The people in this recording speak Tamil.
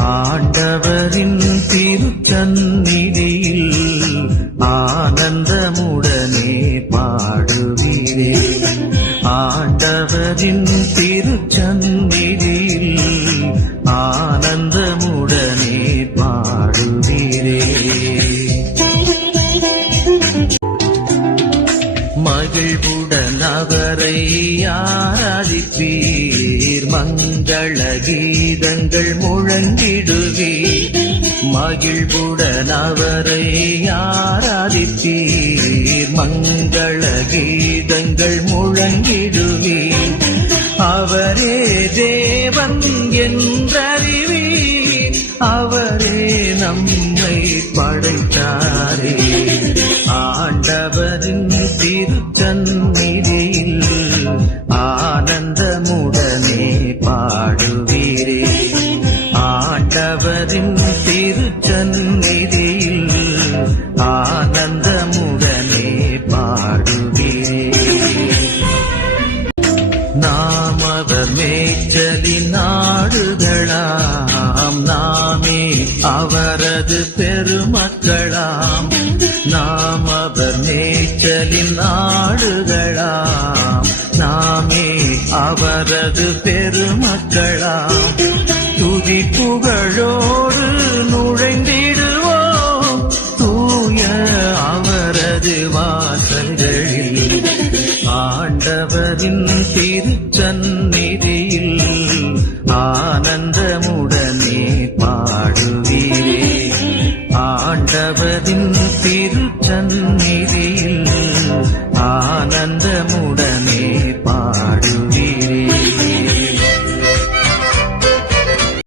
ஆண்டவரின் திருச்சந்நிதியில் ஆனந்தமுடனே பாடுவீரே. ஆண்டவரின் திருச்சந்நிதியில் ஆனந்தமுடனே பாடுவீரே. மகிழ்வுடன் அவரை ஆராதிப்பீர் மங்கள கீதங்கள் முழங்கிடுவீர். மகிழ்வுடன் அவரை ஆராதித்தீர். மங்கள கீதங்கள் முழங்கிடுவீர். அவரே தேவன் என்றறிவீர். அவரே நம்மை படைத்தாரே. ஆண்டவரின் திருச்சந்நிதியில் ஆனந்தமுடனே ஆண்டவரின் திருச்சந்நிதியில் ஆனந்தமுடனே பாடுவீரே. நாம் அவர் மேய்ச்சலின் நாடுகளாம் நாமே அவரது பெருமக்களாம். நாம் அவர் மேய்ச்சலின் நாடுகளாம் நாமே அவரது பெருமக்களாம். துதி புகழோடு நுழைந்திடுவோம். தூய அவரது வாசல்களில் ஆண்டவரின் திருச்சந்நிதியில் ஆனந்தமுடனே பாடுவீரே. ஆண்டவரின் திருச்சந்நிதியில் ஆனந்தமுடனே பாடுவீர்.